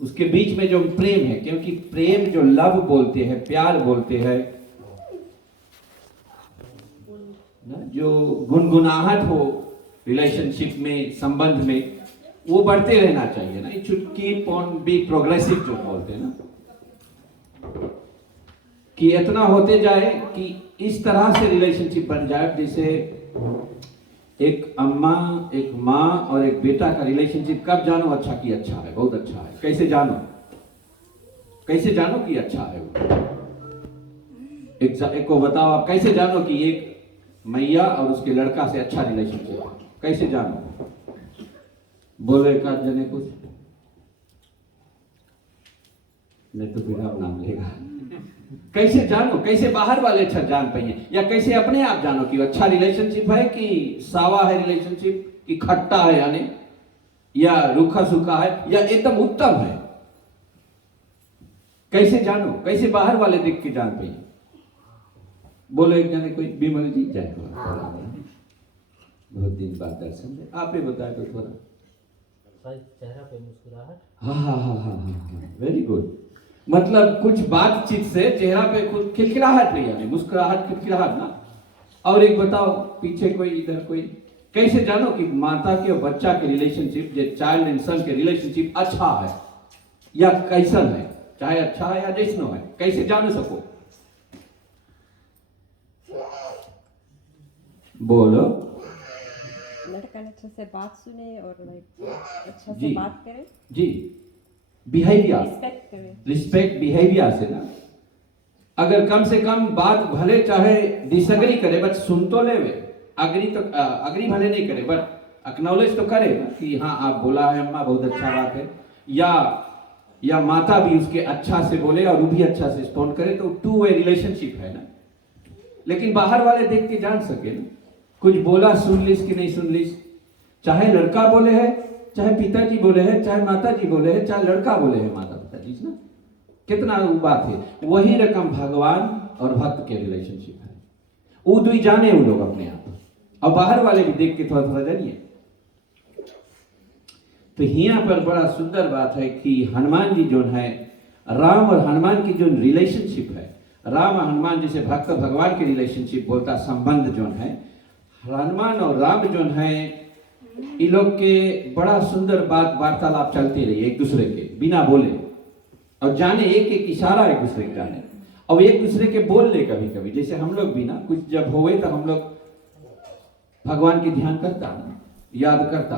उसके बीच में जो प्रेम है, क्योंकि प्रेम जो लव बोलते हैं, प्यार बोलते हैं ना, जो गुनगुनाहट हो रिलेशनशिप में, संबंध में, वो बढ़ते रहना चाहिए ना। It should keep on be progressive जो बोलते हैं ना, कि इतना होते जाए कि इस तरह से रिलेशनशिप बन जाए जैसे एक अम्मा, एक माँ और एक बेटा का रिलेशनशिप। कब जानो अच्छा कि अच्छा है, बहुत अच्छा है? कैसे जानो, कैसे जानो कि अच्छा है वो? एक को बताओ आप, कैसे जानो कि एक मैया और उसके लड़का से अच्छा रिलेशनशिप है? कैसे जानो? बोलो एक आध जने कुछ, नहीं तो फिर हम नाम लेगा। कैसे जानो, कैसे बाहर वाले अच्छा जान पाइए, या कैसे अपने आप जानो कि अच्छा रिलेशनशिप है कि सावा है रिलेशनशिप, कि खट्टा है यानी, या रूखा सूखा है, या एकदम उत्तम है? कैसे जानो, कैसे बाहर वाले देख के जान पाइए? बोलो एक जने कोई। विमल जी जाए, बहुत दिन बाद दर्शन दे, आप ही बताए तो थोड़ा। चेहरा पे मुस्कुराहट। हाँ हाँ हाँ हाँ हाँ, वेरी गुड। मतलब कुछ बातचीत से चेहरा पे खुद खिलखिलाहट नहीं आनी, मुस्कुराहट, खिलखिलाहट ना। और एक बताओ पीछे कोई, इधर कोई। कैसे जानो कि माता के और बच्चा के रिलेशनशिप, जो चाइल्ड एंड सन के रिलेशनशिप अच्छा है या कैसन है, चाहे अच्छा है या जैसनो है, कैसे जान सको? बोलो। लड़का अच्छे से बात सुने और अच्छा से जी बात करे, जी, बिहेवियर, रिस्पेक्ट करे। रिस्पेक्ट बिहेवियर से ना। अगर कम से कम बात भले चाहे डिसएग्री करे, बट सुन तो लेवे। अग्री तो अग्री भले नहीं करे, बट एक्नॉलेज तो करे ना कि हाँ आप बोला है अम्मा, बहुत अच्छा बात है। या माता भी उसके अच्छा से बोले और वो भी अच्छा से रिस्पॉन्ड करे, तो टू वे रिलेशनशिप है ना। लेकिन बाहर वाले देख के जान सके ना, कुछ बोला सुन लिस कि नहीं सुन लिस, चाहे लड़का बोले है, चाहे पिताजी बोले है, चाहे माताजी बोले है, चाहे लड़का बोले है माता पिताजी ना, कितना वो बात है। वही रकम भगवान और भक्त के रिलेशनशिप है। वो दुई जाने वो लोग अपने आप, और बाहर वाले भी देख के थोड़ा थोड़ा जानिए। तो यहाँ पर बड़ा सुंदर बात है कि हनुमान जी जो है, राम और हनुमान की जो रिलेशनशिप है, राम और हनुमान जैसे भक्त भगवान के रिलेशनशिप बोलता संबंध जो है, हनुमान और राम जो है, इन लोग के बड़ा सुंदर बात वार्तालाप चलती रही एक दूसरे के बिना बोले, और जाने एक एक इशारा एक दूसरे के जाने, और एक दूसरे के बोल ले। कभी कभी जैसे हम लोग भी ना, कुछ जब होवे तो हम लोग भगवान की ध्यान करता, याद करता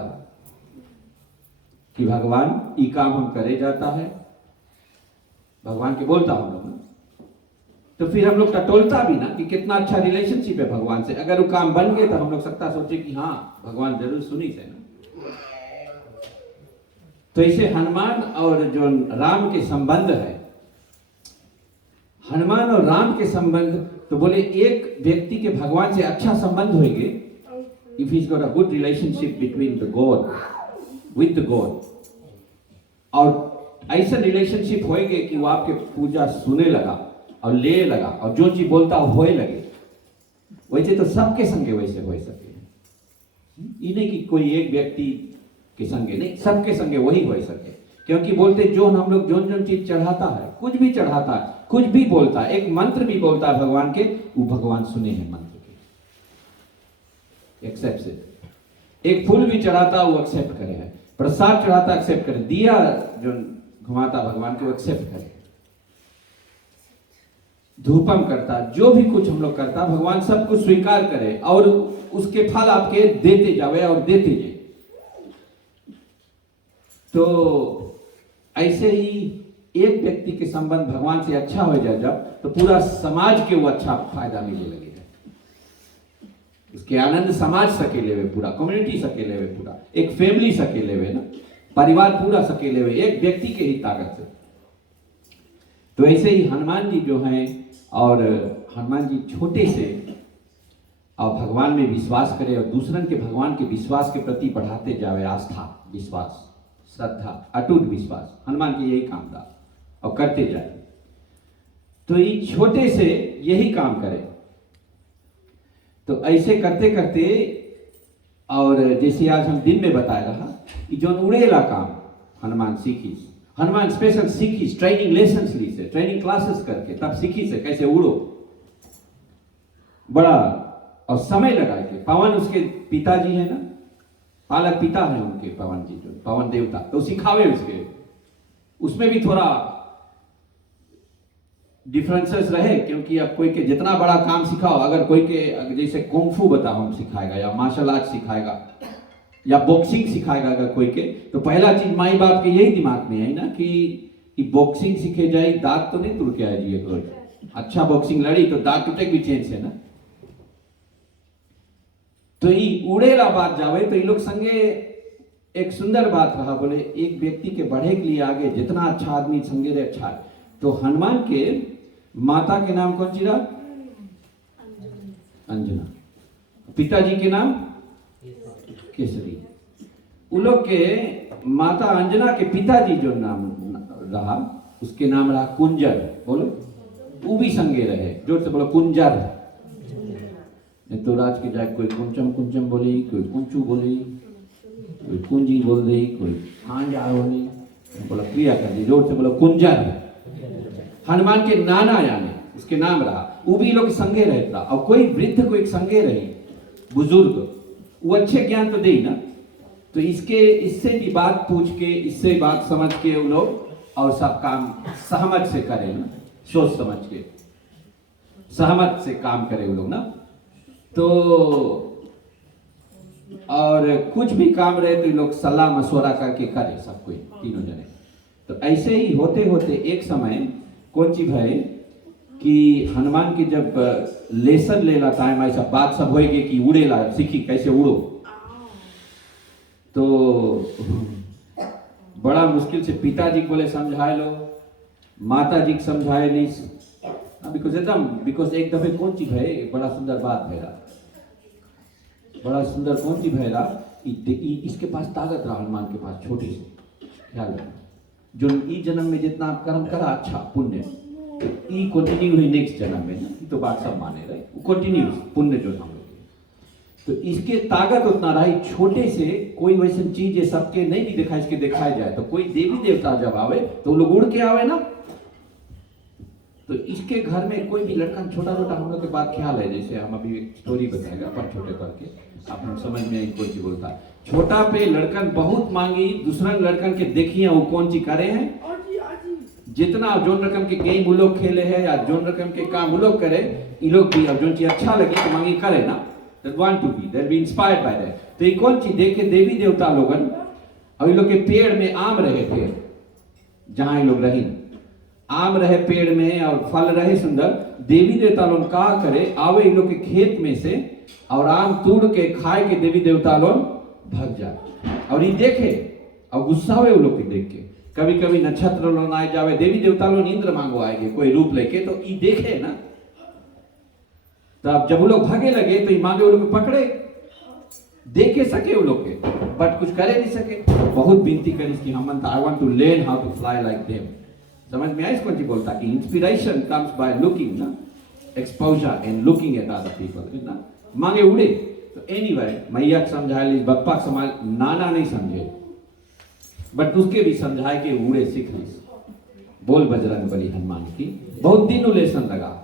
कि भगवान ये काम हम करे जाता है, भगवान के बोलता हम लोग ना। तो फिर हम लोग टटोलता भी ना कि कितना अच्छा रिलेशनशिप है भगवान से। अगर वो काम बन गए तो हम लोग सकता सोचे कि हाँ भगवान जरूर सुनी से ना। तो इसे हनुमान और जो राम के संबंध है, हनुमान और राम के संबंध, तो बोले एक व्यक्ति के भगवान से अच्छा संबंध होंगे if he's got a good relationship between the God with the God, और ऐसा रिलेशनशिप होएंगे कि वो आपके पूजा सुने लगा और ले लगा, और जो चीज बोलता होए लगे। वैसे तो सबके संगे वैसे हो सके, ये नहीं कि कोई एक व्यक्ति के संगे नहीं, सबके संगे वही हो सके। क्योंकि बोलते जो हम लोग जो जो चीज चढ़ाता है, कुछ भी चढ़ाता है, कुछ भी बोलता है, एक मंत्र भी बोलता है भगवान के, वो भगवान सुने हैं मंत्र के, एक्सेप्ट इट। एक फूल भी चढ़ाता वो एक्सेप्ट करे है, प्रसाद चढ़ाता एक्सेप्ट करे, दिया जो घुमाता भगवान के वो एक्सेप्ट करे, धूपम करता, जो भी कुछ हम लोग करता भगवान सब कुछ स्वीकार करे और उसके फल आपके देते जावे और देते जाए। तो ऐसे ही एक व्यक्ति के संबंध भगवान से अच्छा हो जाए जब, तो पूरा समाज के वो अच्छा फायदा मिले लगेगा, उसके आनंद समाज सके लेवे, पूरा कम्युनिटी सके लेवे, पूरा एक फैमिली सके लेवे ना, परिवार पूरा सके लेवे एक व्यक्ति के ही ताकत से। तो ऐसे ही हनुमान जी जो हैं, और हनुमान जी छोटे से और भगवान में विश्वास करे और दूसरन के भगवान के विश्वास के प्रति बढ़ाते जावे, आस्था, विश्वास, श्रद्धा, अटूट विश्वास, हनुमान के यही काम था और करते जाए। तो ये छोटे से यही काम करे। तो ऐसे करते करते, और जैसे आज हम दिन में बताया रहा, जो उड़ेला काम हनुमान सीखी, हनुमान स्पेशल सीखी, ट्रेनिंग लेसन्स ली से, ट्रेनिंग क्लासेस करके तब सीखी से कैसे उड़ो। बड़ा और समय लगा के। पवन उसके पिताजी है ना, पालक पिता है उनके, पवन जी जो पवन देवता, तो सिखावे उसके, उसमें भी थोड़ा डिफरेंसेस रहे, क्योंकि अब कोई के जितना बड़ा काम सिखाओ, अगर कोई के जैसे कुंफू बताओ हम सिखाएगा या मार्शल आर्ट सिखाएगा या बॉक्सिंग सिखाएगा अगर कोई के, तो पहला चीज माई बाप के यही दिमाग में है ना कि बॉक्सिंग सीखे जाए, दांत तो नहीं टूट के आए जी, एक अच्छा बॉक्सिंग लड़ी तो दांत टूटे भी चेंज है ना। तो ये उड़ेला बात जावे तो ये लोग संगे एक सुंदर बात रहा, बोले एक व्यक्ति के बढ़े के लिए आगे जितना अच्छा आदमी संगे रहे अच्छा है। तो हनुमान के माता के नाम कौन सी रहा? अंजना। पिताजी के नाम केसरी। उन लोग के माता अंजना के पिताजी जो नाम रहा उसके नाम रहा कुंजर। बोलो वो भी संगे रहे, जोर से बोलो कुंजर। तो राज के जाए कोई कुंचम कुंचम बोली, कोई कुंचू बोली, कोई कुंजी बोल दी, कोई खांजा बोली, बोला क्रिया कर दी, जोर से बोलो कुंजर। हनुमान के नाना यानी उसके नाम रहा, वो भी लोग संगे रहता। और कोई वृद्ध को एक संगे रही बुजुर्ग, वो अच्छे ज्ञान तो दे ना, तो इससे भी बात पूछ के, इससे बात समझ के वो लोग और सब काम सहमत से करें ना, सोच समझ के सहमत से काम करे वो लोग ना। तो और कुछ भी काम रहे तो ये लोग सलाह मशवरा करके करे सब कोई, तीनों जने। तो ऐसे ही होते होते एक समय कौन चीज है कि हनुमान की जब लेसन लेला टाइम ऐसा बात सब होएगी कि उड़ेला सीखी कैसे उड़ो, तो बड़ा मुश्किल से पिताजी को बोले समझाए लो, माता जी को समझाए नहीं, बिकॉज एक दफे कौन चीज है, बड़ा सुंदर बात है, बड़ा सुंदर कौन चीज है, इसके पास ताकत रहा हनुमान के पास छोटी से, ख्याल रखना जो ई जन्म में जितना आप कर्म करा अच्छा पुण्य, ई कंटिन्यू हुई नेक्स्ट जन्म में ना, तो बात सब माने रहे, कंटिन्यू पुण्य जो हम लोग, तो इसके ताकत उतना रही। छोटे से कोई वैसी चीज है सबके नहीं भी दिखाई, इसके दिखाया जाए तो कोई देवी देवता जब आवे तो लोग उड़ के आवे ना। तो इसके घर में कोई भी लड़का छोटा छोटा हम लोग के बात ख्याल है, जैसे हम अभी एक स्टोरी बताएगा अपन छोटे करके, आप हम समझ में कौन सी बोलता है। छोटा पे लड़कन बहुत मांगी, दूसरा लड़कन के देखिए वो कौन सी करे हैं, जितना जोन रकम के गेम वो लोग खेले हैं या जोन रकम के काम वो लोग करे, ये लोग भी अब जो चीज अच्छा लगे तो मांगी करे ना, that want to be, they'll be inspired by that। तो ये कौन चीज देखे देवी देवता लोगन, और ये लोग के पेड़ में आम रहे थे, जहां ये लोग रहे आम रहे पेड़ में और फल रहे सुंदर, देवी देवता लोग का करे आवे इन लोग के खेत में से और आम तोड़ के खाए के देवी देवता लोग भाग जाए। और ये देखे और गुस्सा हुए वो लोग के देख के, कभी कभी नक्षत्र लोग आए जावे, देवी देवता लोग इंद्र मांगो आएंगे कोई रूप लेके, तो ये देखे ना, तो अब जब वो लोग भागे लगे तो ये मांगे वो लोग पकड़े, देखे सके वो लोग के, बट कुछ करे नहीं सके। बहुत विनती करी कि हम I want to learn how to fly like them. समझ में आया इसको? जी बोलता कि इंस्पिरेशन कम्स बाय लुकिंग ना, exposure and looking at other people ना, मांगे उड़े। तो एनीवे मैया समझाए, बप्पा समझ, नाना नहीं समझे, बट उसके भी समझाए कि उड़े सीख ली। बोल बजरंग बली हनुमान की, बहुत दिन लेसन लगा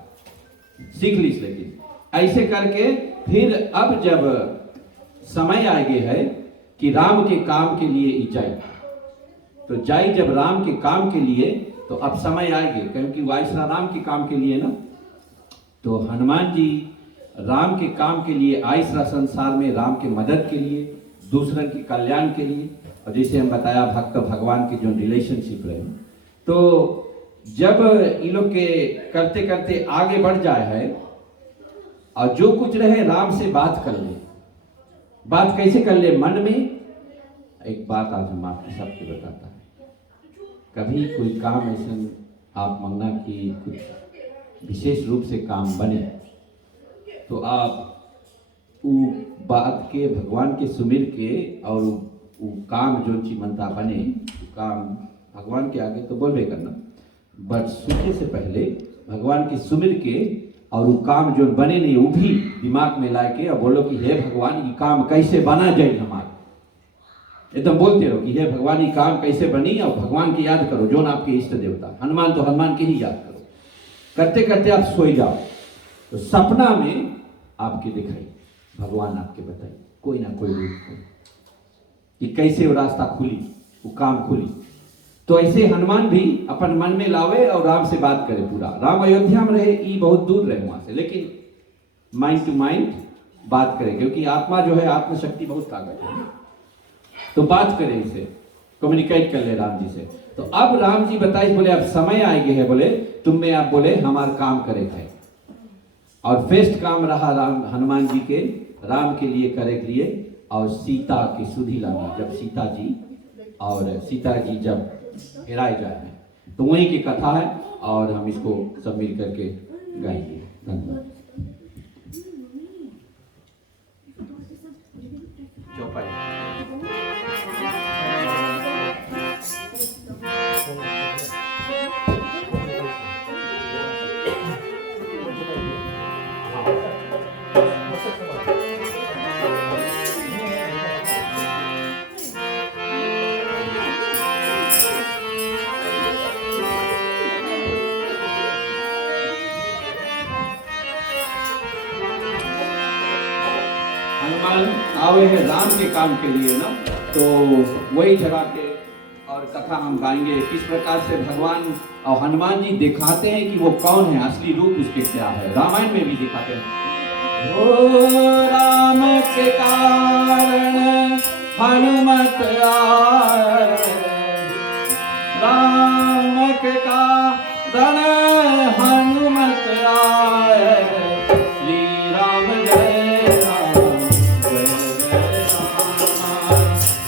सीख ली। लेकिन ऐसे करके फिर अब जब समय आ गया है कि राम के काम के लिए ही जाए, तो जाई जब राम के काम के लिए, तो अब समय आएगी, क्योंकि वायसरा राम के काम के लिए ना, तो हनुमान जी राम के काम के लिए आयसरा संसार में राम के मदद के लिए, दूसरे के कल्याण के लिए। और जैसे हम बताया भक्त भगवान की जो रिलेशनशिप रहे, तो जब इन लोग के करते करते आगे बढ़ जाए है और जो कुछ रहे राम से बात कर ले। बात कैसे कर ले? मन में एक बात आज हम आपके सबके बताता है, कभी कोई काम ऐसा आप मांगना कि कुछ विशेष रूप से काम बने, तो आप वो बात के भगवान के सुमिर के और वो काम जो चीज मनता बने, काम भगवान के आगे तो बोलबे करना, बट सोचे से पहले भगवान के सुमिर के और वो काम जो बने नहीं वो भी दिमाग में लाए के और बोलो कि हे भगवान ये काम कैसे बना जाए हमारा। एकदम बोलते रहो कि हे भगवान ये काम कैसे बनी, और भगवान की याद करो जो आपके इष्ट देवता। हनुमान तो हनुमान की ही याद करो। करते करते आप सोई जाओ तो सपना में आपके दिखाई भगवान आपके बताई कोई ना कोई रूप कि कैसे वो रास्ता खुली, वो काम खुली। तो ऐसे हनुमान भी अपन मन में लावे और राम से बात करे। पूरा राम अयोध्या में रहे, ये बहुत दूर रहे वहां से, लेकिन माइंड टू माइंड बात करे, क्योंकि आत्मा जो है आत्मशक्ति बहुत ताकत है। तो बात करे, इसे कम्युनिकेट कर ले राम जी से। तो अब राम जी बताइए, बोले अब समय आएंगे है, बोले तुम में आप बोले हमारा काम करे थे। और फेस्ट काम रहा राम हनुमान जी के राम के लिए करे के लिए, और सीता की सुधि लाना। जब सीता जी जब हेराए जाए, तो वहीं की कथा है और हम इसको सब मिल करके गाएंगे। धन्यवाद। हनुमान आवे हैं राम के काम के लिए ना, तो वही जगह के और कथा हम गाएंगे किस प्रकार से भगवान और हनुमान जी दिखाते हैं कि वो कौन है, असली रूप उसके क्या है। रामायण में भी दिखाते हैं। ओ राम के कारण हनुमत आए, राम के कारण हनुमत आए, श्री राम जय राम जय राम,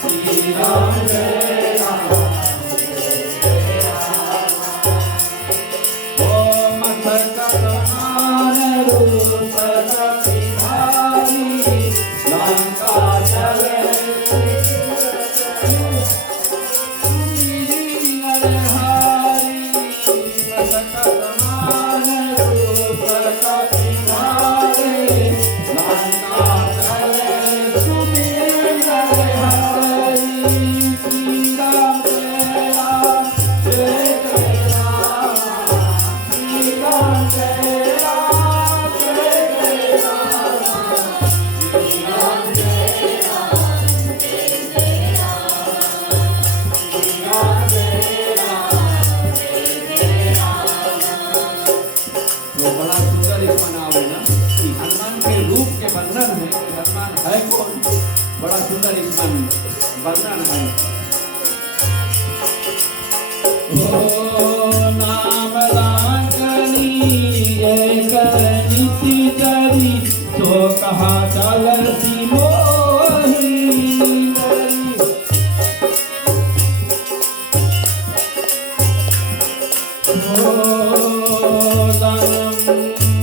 श्री राम जय राम जय राम। ओ मस्तक समान रूप कपिधारी, लंका चले वर्णन है। ओ नाम रांगनी एक निसी करी, तो कहा चलती मोही करी। ओ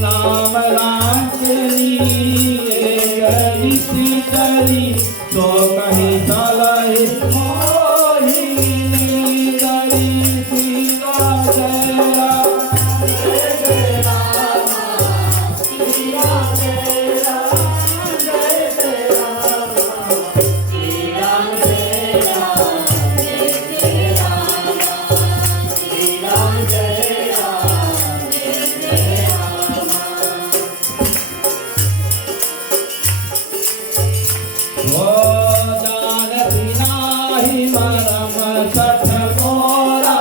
नाम रांगनी एक निसी करी, तो कहीं चलाए मोहिनी करी, सीता जय राम जय राम, सीता जय राम जय राम, श्री राम जय राम जय राम, श्री राम जय राम जय राम। मरम सठ मोरा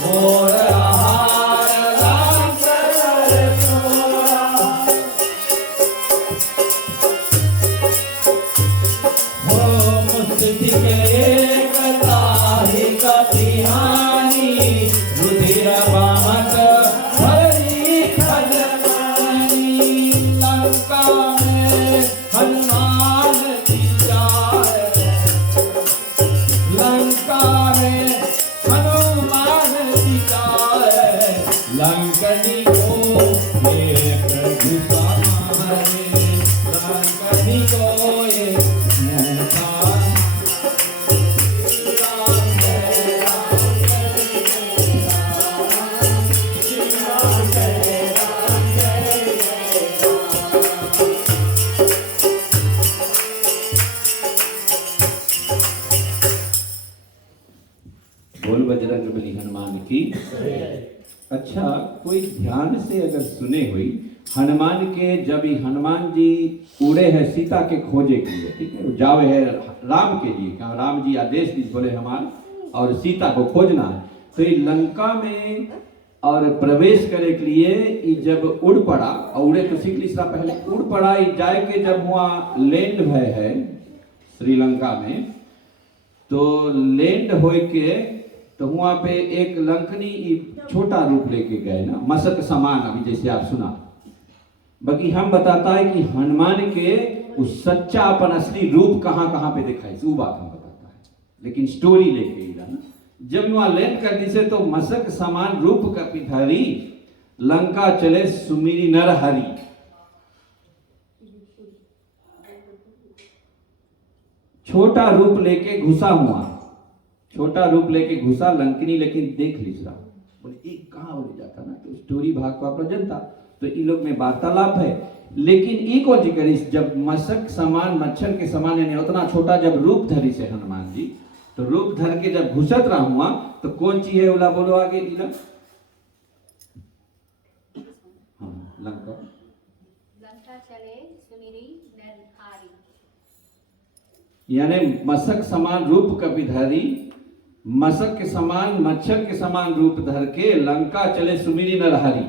मोर हार राम कर तोरा, हो मुस्ति के एक ताही कतिहानी, रुधिर बामक भरी खजमानी, लंका में हनुमान जी जाए, लंका में हनुमान जी जाए, लंकनी को एक घुसा मारे, लंकनी को एक मुँह राम जय राम जय राम, श्री राम जय राम जय राम। हनुमान की। अच्छा, कोई ध्यान से अगर सुने हुई हनुमान के, जब ही हनुमान जी उड़े हैं सीता के खोजे के लिए, ठीक है, जावे है राम के लिए, कहा राम जी आदेश दी बोले हमार और सीता को खोजना है, तो ये लंका में और प्रवेश करे के लिए ये जब उड़ पड़ा, और उड़े तो सीख लीसा पहले, उड़ पड़ा ये जाए के जब वहाँ लैंड भय है श्रीलंका में, तो लैंड होए के तो वहाँ पे एक लंकनी छोटा रूप लेके गए ना, मसक समान, अभी जैसे आप सुना, बाकी हम बताता है कि हनुमान के उस सच्चा अपन असली रूप कहाँ कहाँ पे दिखाई, वो बात हम बताता है, लेकिन स्टोरी लेके ही ना, जब वहाँ लैंड कर दी से तो मसक समान रूप का पिधारी लंका चले सुमिरी नर हरि। छोटा रूप लेके घुसा हुआ, छोटा रूप लेके घुसा लंकनी, लेकिन देख लीजिए बोले एक कहाँ हो जाता ना, तो स्टोरी भाग को आप जनता, तो इन लोग में वार्तालाप है, लेकिन एक और जिक्र, जब मशक समान मच्छर के समान यानी उतना छोटा जब रूप धरी से हनुमान जी, तो रूप धर के जब घुसत रहा हुआ, तो कौन चीज है उला बोलो आगे इला? हाँ, लंका चले सुमिरी नरहारी, यानी मशक समान रूप का विधारी, मशक के समान मच्छर के समान रूप धर के लंका चले सुमिरी नरहरि।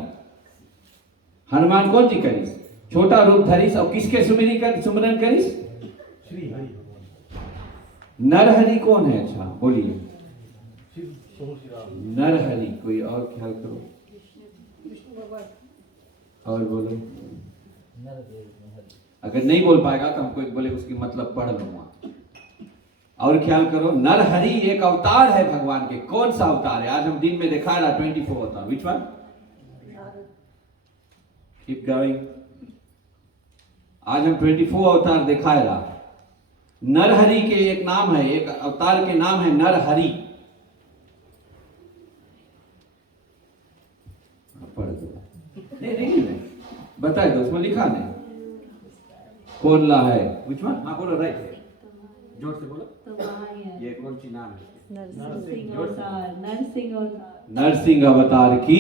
हनुमान कौन जी करिस? छोटा रूप धरिस, और किसके सुमिरी कर सुमरन करिस? श्री हरि भगवान नरहरि कौन है? अच्छा बोलिए। शिव सोम श्री राम। नरहरि, कोई और ख्याल करो, और बोलो। नरदेव में हरि। अगर नहीं बोल पाएगा तो हमको एक बोले उसकी मतलब पढ़ लूंगा, और ख्याल करो। नरहरि एक अवतार है भगवान के, कौन सा अवतार है? आज हम दिन में दिखा रहा 24 अवतार, विच वन? Keep going. आज हम 24 अवतार दिखा रहा। नरहरि के एक नाम है, एक अवतार के नाम है नरहरि। पढ़ दो, नहीं बताए दो, उसमें लिखा नहीं कौन ला है, विच वन? हाँ बोलो, राइट, जोर से बोलो। तो वहाँ है ये कौन सी नाम है? नरसिंह अवतार, नरसिंह अवतार। नरसिंह अवतार की।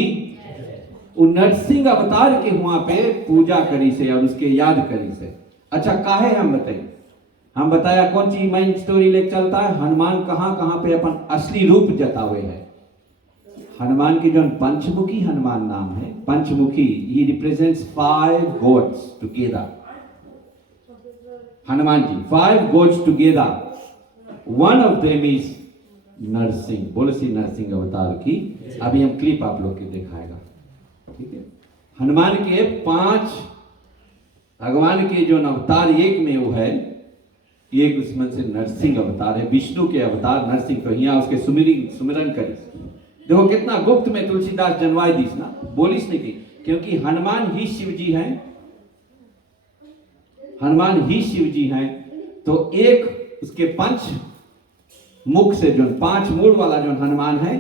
वो नरसिंह अवतार के वहां पे पूजा करी से और उसके याद करी से। अच्छा काहे हम बताइए, हम बताया कौन सी मेन स्टोरी लेके चलता है, हनुमान कहाँ कहाँ पे अपन असली रूप जतावे है। हनुमान की जो पंचमुखी हनुमान नाम है, Panchmukhi, he represents 5 gods together. Hanuman ji 5 gods together, one of them is Narsingh. बोलो सी नरसिंह अवतार की। अभी हम क्लिप आप लोग के दिखाएगा, ठीक है। हनुमान के 5 भगवान के जो अवतार, एक में वो है, एक उसमें से नरसिंह अवतार है, विष्णु के अवतार नरसिंह। तो यहाँ उसके सुमिरन करी। देखो कितना गुप्त में तुलसीदास जनवाई दीस ना, बोलिस नहीं की, क्योंकि हनुमान ही शिव जी हैं, हनुमान ही शिव जी हैं। तो एक उसके 5 मुख से जो 5 मूल वाला जो हनुमान है,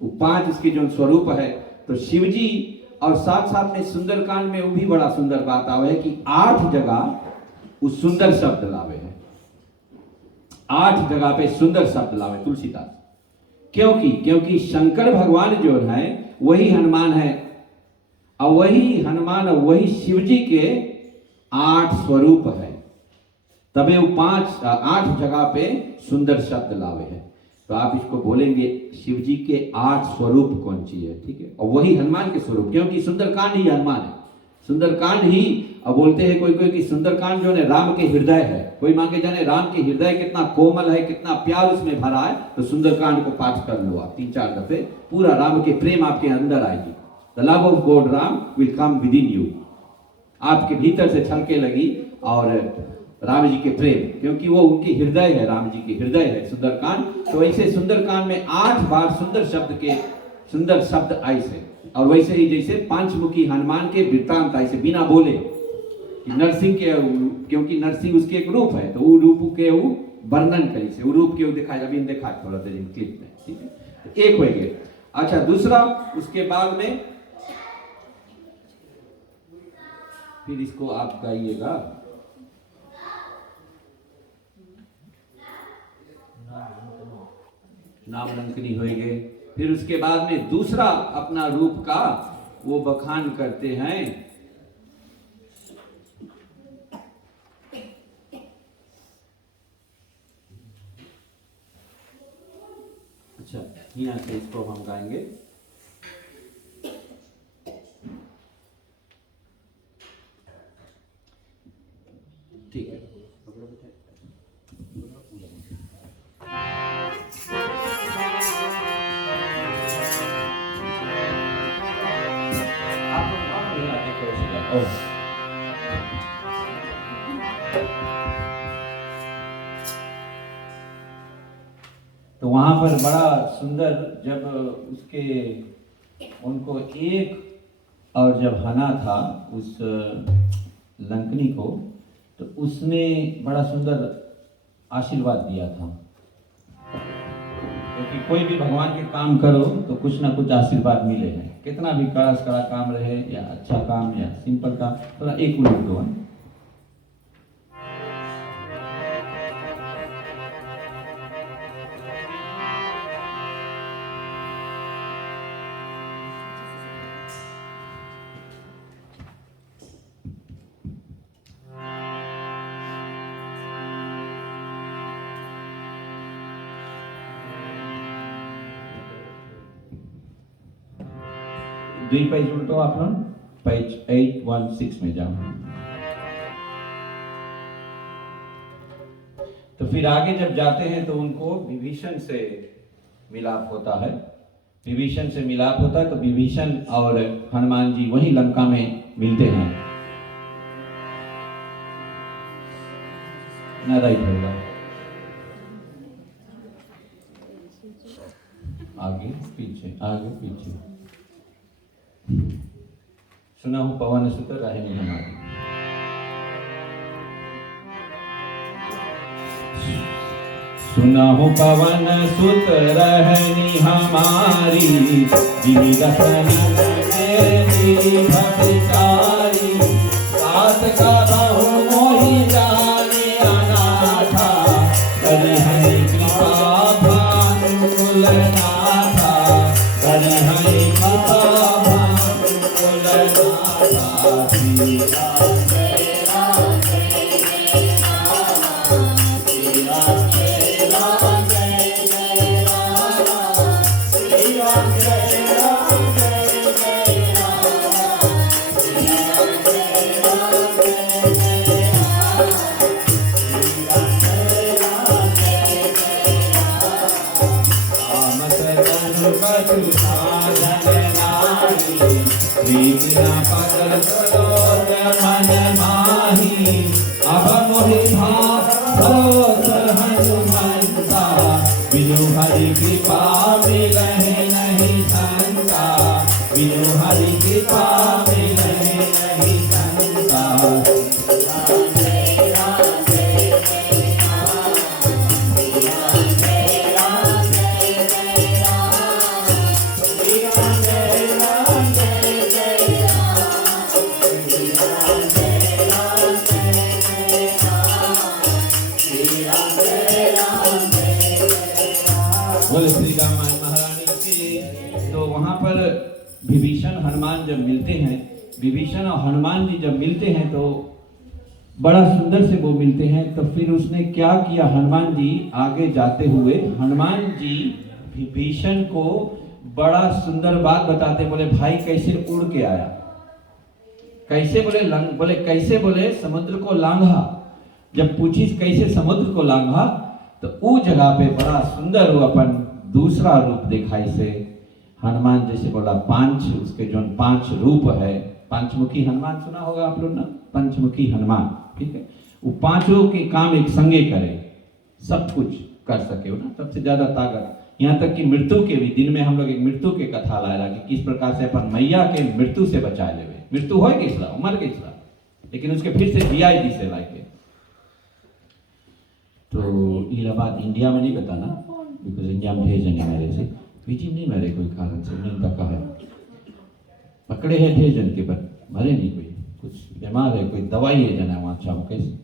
वो 5 उसके जो स्वरूप है। तो शिव जी, और साथ साथ में सुंदरकांड में वो भी बड़ा सुंदर बात आवे है कि 8 जगह उस सुंदर शब्द लावे है, 8 जगह पे सुंदर शब्द लावे तुलसीदास। क्योंकि शंकर भगवान जो है वही हनुमान है, और वही हनुमान और वही शिव जी के 8 स्वरूप है, तबे वो 8 जगह पे सुंदर शब्द लावे हैं। तो आप इसको बोलेंगे शिव जी के 8 स्वरूप कौन सी है, ठीक है, और वही हनुमान के स्वरूप, क्योंकि सुंदरकांड ही हनुमान है, सुंदरकांड ही। अब बोलते हैं कोई कोई कि सुंदरकांड जो है राम के हृदय है, कोई मांगे जाने राम के हृदय कितना कोमल है, कितना प्यार उसमें भरा है, तो सुंदरकांड को पाठ कर लो आप 3-4 दफे, पूरा राम के प्रेम आपके अंदर आएगी। The love of God Ram will come with in you, आपके भीतर से छलके लगी, और राम जी के प्रेम, क्योंकि वो उनकी हृदय है, राम जी की हृदय है सुंदरकांड। तो ऐसे सुंदरकांड में 8 बार सुंदर शब्द आए से, और वैसे ही जैसे पंचमुखी हनुमान के वृत्तांत ऐसे बिना बोले कि नरसिंह के, क्योंकि नरसिंह उसके एक रूप है, तो वो रूप के वो वर्णन करी से, वो रूप के वो दिखाया, अभी देखा थोड़ा देर क्लिप में, ठीक है। एक हो गया। अच्छा दूसरा, उसके बाद में फिर इसको आप गाइएगा, नाम लंकनी हो गए, फिर उसके बाद में दूसरा अपना रूप का वो बखान करते हैं। अच्छा, यहाँ से इसको हम गाएंगे। ठीक है, तो वहां पर बड़ा सुंदर, जब उसके उनको एक और जब हना था उस लंकनी को, तो उसने बड़ा सुंदर आशीर्वाद दिया था, क्योंकि कोई भी भगवान के काम करो तो कुछ ना कुछ आशीर्वाद मिले हैं। कितना भी कड़ा काम रहे या अच्छा काम या सिंपल काम, थोड़ा एक मिनट दो। दुई पेज उल्टो आप लोग, पेज 816 में जाओ। तो फिर आगे जब जाते हैं तो उनको विभीषण से मिलाप होता है। विभीषण से मिलाप होता है तो विभीषण और हनुमान जी वही लंका में मिलते हैं। ना राइट होगा, आगे पीछे आगे पीछे। सुना हूं पवन सुत रहे नहीं हमारी। सुना हूं पवन सुत रहनी हमारी, भक्तिकारी सात का बहु मोहि जाने अनाथा, करि हरि कृपा भानुकुल नाथा, करि हरि कृपा हरि कृपा मिलहि नहीं संता, बिनु हरि कृपा मिलहि नहीं संता। श्री राम महारानी की। तो वहां पर विभीषण हनुमान जब मिलते हैं, विभीषण और हनुमान जी जब मिलते हैं तो बड़ा सुंदर से वो मिलते हैं। तो फिर उसने क्या किया, हनुमान जी आगे जाते हुए हनुमान जी विभीषण को बड़ा सुंदर बात बताते, बोले भाई कैसे उड़ के आया, कैसे बोले कैसे बोले समुद्र को लांघा। जब पूछी कैसे समुद्र को लांघा तो वो जगह पे बड़ा सुंदर वो अपन दूसरा रूप दिखाई से हनुमान जैसे बोला पांच, उसके जो 5 रूप है, पंचमुखी हनुमान सुना होगा आप लोग ना, पंचमुखी हनुमान, ठीक है। वो 5 के काम एक संगे करे, सब कुछ कर सके ना, सबसे ज्यादा ताकत। यहाँ तक कि मृत्यु के भी दिन में हम लोग एक मृत्यु के कथा लाया कि किस प्रकार से अपन मैया के मृत्यु से बचा ले। मृत्यु हो गई इसला, मर गई इसला, लेकिन उसके फिर से जिया दी से लाके। तो ये बात इंडिया में नहीं बताना, बिकॉज इंडिया में ढेर जने मेरे से बीच नहीं मरे कोई कारण से, नहीं पता है, पकड़े हैं ढेर जन के पर मरे नहीं कोई, कुछ बीमार है, कोई दवाई है जना वहाँ अच्छा कैसे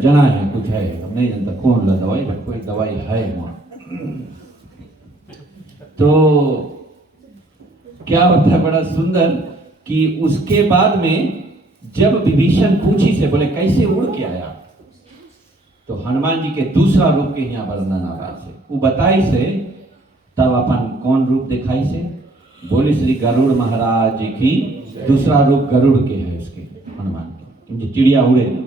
जना है, कुछ है, हम नहीं जानता कौन ला दवाई, बट कोई दवाई है वहाँ। तो क्या होता है बड़ा सुंदर कि उसके बाद में जब विभीषण पूछी से बोले कैसे उड़ के आया, तो हनुमान जी के दूसरा रूप के यहाँ वर्णन आवाज से वो बताई से, तब अपन कौन रूप दिखाई से, बोले श्री गरुड़ महाराज जी की दूसरा रूप गरुड़ के है उसके हनुमान के, क्योंकि चिड़िया उड़े ना,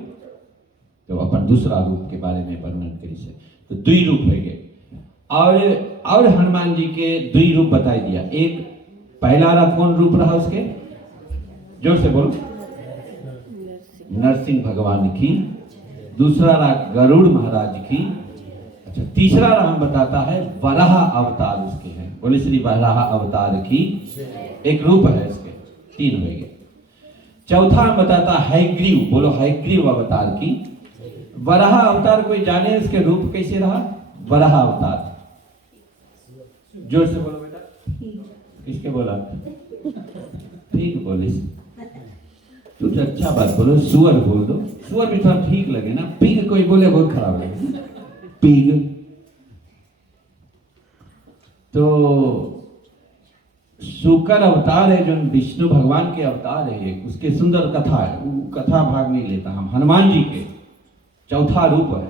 तो अपन दूसरा रूप के बारे में वर्णन करी से, तो दुई रूप हो गए। और हनुमान जी के दुई रूप बताई दिया। एक पहला रहा कौन रूप रहा उसके, जोर से बोलो, नरसिंह भगवान की। दूसरा रहा गरुड़ महाराज की। अच्छा, तीसरा रहा हम बताता है वराह अवतार उसके हैं, बोले श्री वराह अवतार की एक रूप है इसके, तीन हो गए। चौथा हम बताता हैग्रीव, बोलो हैग्रीव अवतार की। वराह अवतार कोई जाने इसके रूप कैसे रहा, वराह अवतार, जोर से बोलो बेटा, किसके बोला, ठीक बोले, कुछ अच्छा बात बोलो, सुअर बोल दो, सुअर भी थोड़ा ठीक लगे ना, पिग कोई बोले बहुत खराब लगे, पिग। तो शुकर अवतार है जो विष्णु भगवान के अवतार है, उसके सुंदर कथा है, वो कथा भाग नहीं लेता हम। हनुमान जी के चौथा रूप है,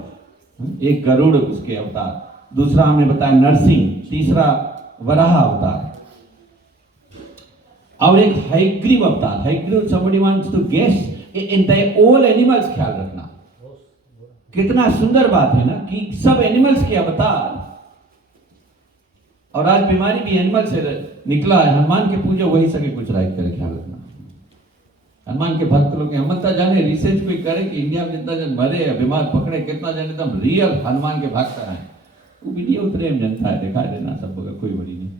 एक गरुड़ उसके अवतार, दूसरा हमने बताया नरसिंह, तीसरा वराह अवतार, और एक हैग्रीव अवतार। Hayagriva somebody wants to guess in the all animals, ख्याल रखना, कितना सुंदर बात है ना कि सब एनिमल्स के अवतार। और आज बीमारी भी एनिमल से निकला है, हनुमान के पूजो वही सके कुछ राइट करे, ख्याल रखना। हनुमान के भक्त लोग हम तो जाने रिसर्च कोई करे कि इंडिया में जितना जन मरे या बीमार पकड़े, कितना जाने तो रियल हनुमान के भक्त हैं, वो वीडियो उतरे में जनता है, दिखा देना सब, कोई बड़ी नहीं।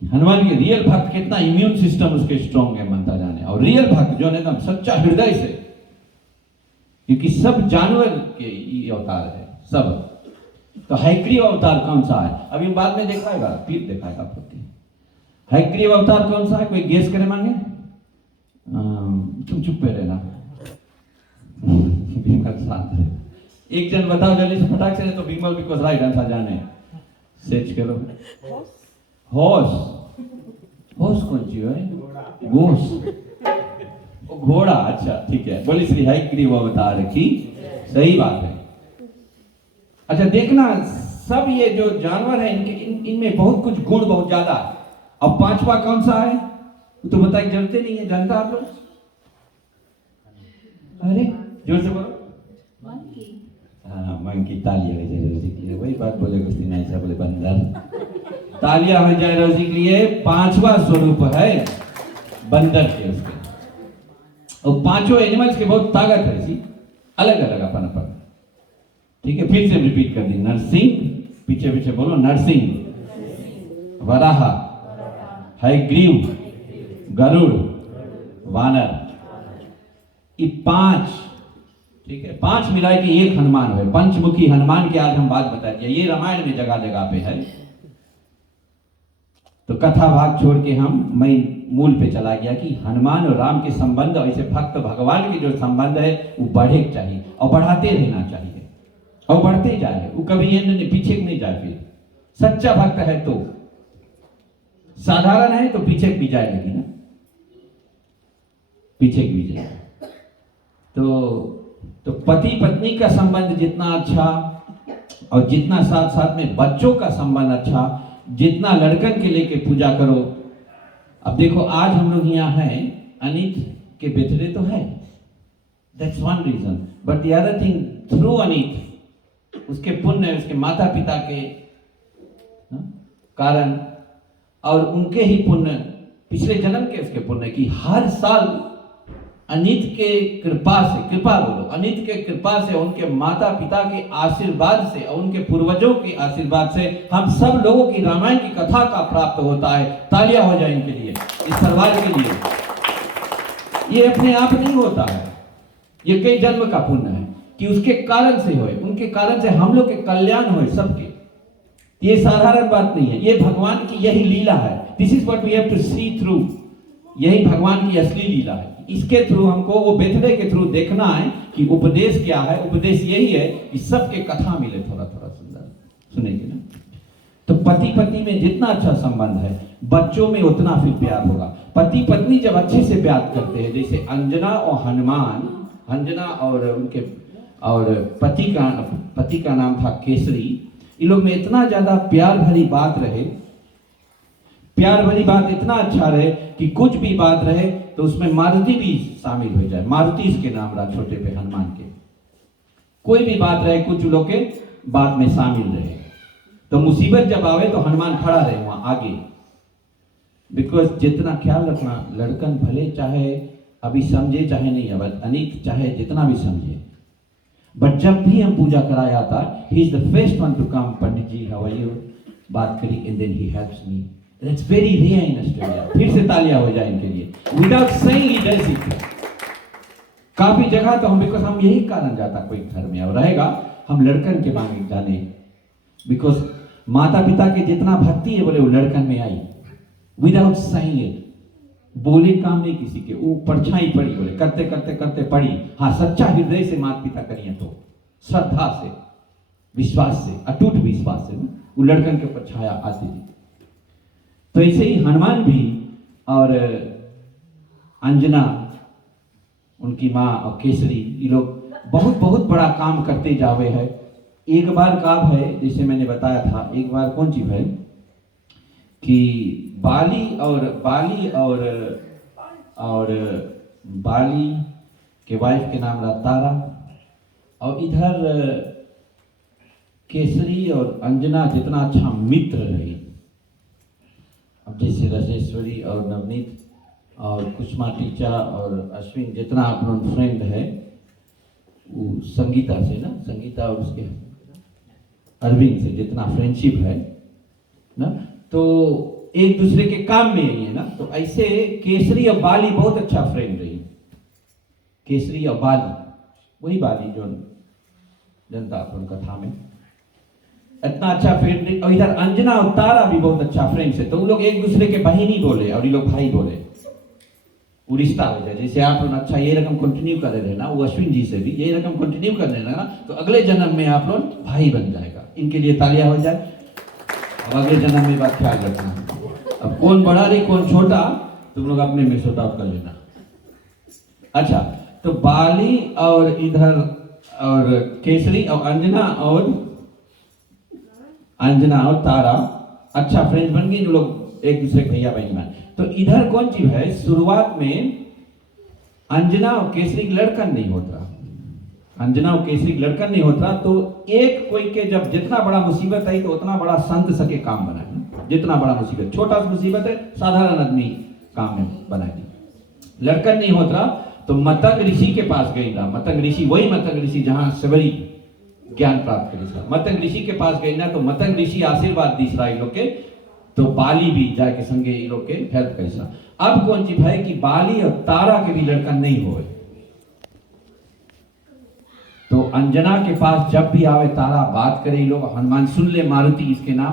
हनुमान के रियल भक्त कितना इम्यून सिस्टम उसके स्ट्रॉन्ग है मनता जाने, और रियल भक्त जो एकदम सच्चा हृदय से, क्योंकि सब जानवर के ये अवतार है सब। तो हैग्रीव अवतार कौन सा है, अभी बाद में दिखाएगा, फिर दिखाएगा आपको। हैग्रीव अवतार कौन सा है, कोई गेस करे मांगे, तुम चुप पे रहना, बिमल शांत रहे। एक जन बताओ जल्दी से फटाक से, तो बिमल बिकॉज राइट आंसर जाने सर्च करो। हॉर्स, हॉर्स कौन चीज है, घोष, घोड़ा, अच्छा ठीक है, बोली श्री हैग्रीव अवतार की, सही बात है। अच्छा देखना, सब ये जो जानवर है इनके इनमें बहुत कुछ गुण बहुत ज्यादा है। अब पांचवा कौन सा है, तो बताइए, जानते नहीं है, जानता आप लोग, अरे जोर से बोलो, मंकी। हाँ मंकी, तालियां हो जाए रोजी के लिए, वही बात बोले कुछ नहीं, ऐसा बोले बंदर, तालियां हो जाए रोजी के लिए। पांचवा स्वरूप है बंदर के उसके, और पांचों एनिमल्स के बहुत ताकत है सी, अलग अलग अपन अपन, ठीक है। फिर से रिपीट कर दी, नरसिंह, पीछे पीछे बोलो, नरसिंह, वराह, हैग्रीव, गरुड़, वानर, ये पांच, ठीक है, पांच मिला के एक हनुमान है। पंचमुखी हनुमान की आज हम बात बता दिया, ये रामायण में जगह जगह पे है। तो कथा भाग छोड़ के मैं मूल पे चला गया कि हनुमान और राम के संबंध, ऐसे भक्त भगवान के जो संबंध है वो बढ़े चाहिए और बढ़ाते रहना चाहिए, और बढ़ते जाए, वो कभी एंड नहीं, पीछे नहीं जाए। फिर सच्चा भक्त है तो, साधारण है तो पीछे भी जाएगी ना, पीछे भी जाए। तो पति पत्नी का संबंध जितना अच्छा, और जितना साथ साथ में बच्चों का संबंध अच्छा, जितना लड़कन के लेके पूजा करो। अब देखो आज हम लोग यहाँ हैं, अनित के बर्थडे तो है, that's one reason, but the other thing, through अनित, उसके पुण्य, उसके माता पिता के कारण, और उनके ही पुण्य, पिछले जन्म के उसके पुण्य की, हर साल अनित के कृपा से, कृपा बोलो, अनित के कृपा से, उनके माता पिता के आशीर्वाद से, और उनके पूर्वजों के आशीर्वाद से हम सब लोगों की रामायण की कथा का प्राप्त होता है। तालियां हो जाए इनके लिए, इस सरवार के लिए। ये अपने आप नहीं होता है, ये कई जन्म का पुण्य है कि उसके कारण से होए, उनके कारण से हम लोग के कल्याण होए सबके। ये साधारण बात नहीं है, ये भगवान की यही लीला है। This is what we have to see through, यही भगवान की असली लीला है। इसके थ्रू हमको, वो बर्थडे के थ्रू देखना है कि उपदेश क्या है। उपदेश यही है कि सबके कथा मिले, थोड़ा थोड़ा सुंदर सुनेंगे ना। तो पति पत्नी में जितना अच्छा संबंध है, बच्चों में उतना फिर प्यार होगा। पति पत्नी जब अच्छे से प्यार करते हैं, जैसे अंजना और हनुमान, अंजना और उनके और पति का नाम था केसरी, इन लोग में इतना ज्यादा प्यार भरी बात रहे, प्यार भरी बात इतना अच्छा रहे कि कुछ भी बात रहे तो उसमें मारुति भी शामिल हो जाए। मारुति इसके नाम रहा छोटे पे हनुमान के। कोई भी बात रहे, कुछ लोग के बात में शामिल रहे, तो मुसीबत जब आवे तो हनुमान खड़ा रहे वहां आगे। बिकॉज जितना ख्याल रखना, लड़कन भले चाहे अभी समझे चाहे नहीं, अब अनेक चाहे जितना भी समझे, बट जब भी हम पूजा कराया जाता है, he is the first one to come, pandit ji how are you, बात करी, and then he helps me. That's very rare in Australia. फिर से तालियां हो जाए इनके लिए। Without saying he does it. काफी जगह तो हम, बिकॉज हम यही कारण जाता कोई घर में और रहेगा, हम लड़कन के मांगे जाने, बिकॉज माता पिता के जितना भक्ति है बोले वो लड़कन में आई, विदाउट सेइंग इट। बोले काम नहीं किसी के, वो परछाई पड़ी, बोले करते करते करते पड़ी। हाँ, सच्चा हृदय से माता पिता करिए तो, श्रद्धा से, विश्वास से, अटूट विश्वास से वो लड़कन के ऊपर छाया आती थी। तो ऐसे ही हनुमान भी और अंजना, उनकी माँ और केसरी, ये लोग बहुत बहुत बड़ा काम करते जावे है। एक बार काम है, जैसे मैंने बताया था, एक बार कौन चीज है कि बाली के वाइफ के नाम रहा तारा, और इधर केसरी और अंजना जितना अच्छा मित्र रही। अब जैसे राजेश्वरी और नवनीत और कुसुमा टीचा और अश्विन जितना अपना फ्रेंड है, वो संगीता से ना, संगीता और उसके अरविंद से जितना फ्रेंडशिप है ना, तो एक दूसरे के काम में ही है ना। तो ऐसे केसरी और बाली बहुत अच्छा फ्रेंड रही। केसरी और बाली, वही बाली जो जनता अपन कथा में इतना अच्छा फ्रेंड। और इधर अंजना और तारा भी बहुत अच्छा फ्रेंड्स है। तो वो लोग एक दूसरे के बहिनी बोले और ये लोग भाई बोले, वो रिश्ता हो जाए। जैसे आप लोग अच्छा ये रकम कंटिन्यू कर रहे ना, वो अश्विन जी से भी ये रकम कंटिन्यू कर रहे ना, तो अगले जन्म में आप लोग भाई बन जाएगा। इनके लिए तालियां हो जाए। अब अगले जन्म में बात ख्याल रखना। अब कौन बड़ा रही कौन छोटा, तुम लोग अपने में सॉर्ट आउट कर लेना। अच्छा, तो बाली और इधर और केसरी और अंजना और तारा अच्छा फ्रेंड्स बन गए, जो लोग एक दूसरे भैया बहन बन। तो इधर कौन चीज है, शुरुआत में अंजना और केसरी लड़कन नहीं होता, अंजना और केसरी लड़कन नहीं होता। तो एक कोई के जब जितना बड़ा मुसीबत आई तो उतना बड़ा संत सके काम बनाए। जितना बड़ा मुसीबत, छोटा सा मुसीबत है साधारण आदमी काम में बनाएगी। लड़कन नहीं होता तो मतंग ऋषि के पास गई ना। मतंग ऋषि, वही मतंग ऋषि जहां सबरी ज्ञान प्राप्त करी, मतंग ऋषि के पास गई ना। तो मतंग ऋषि आशीर्वाद दी रहा लोग के, तो बाली भी जाके संगे ये लोग के हेल्प कैसा। अब कौन चीज है कि बाली और तारा के भी लड़कन नहीं होए, तो अंजना के पास जब भी आवे तारा बात करे, लोग हनुमान सुन ले, मारुति इसके नाम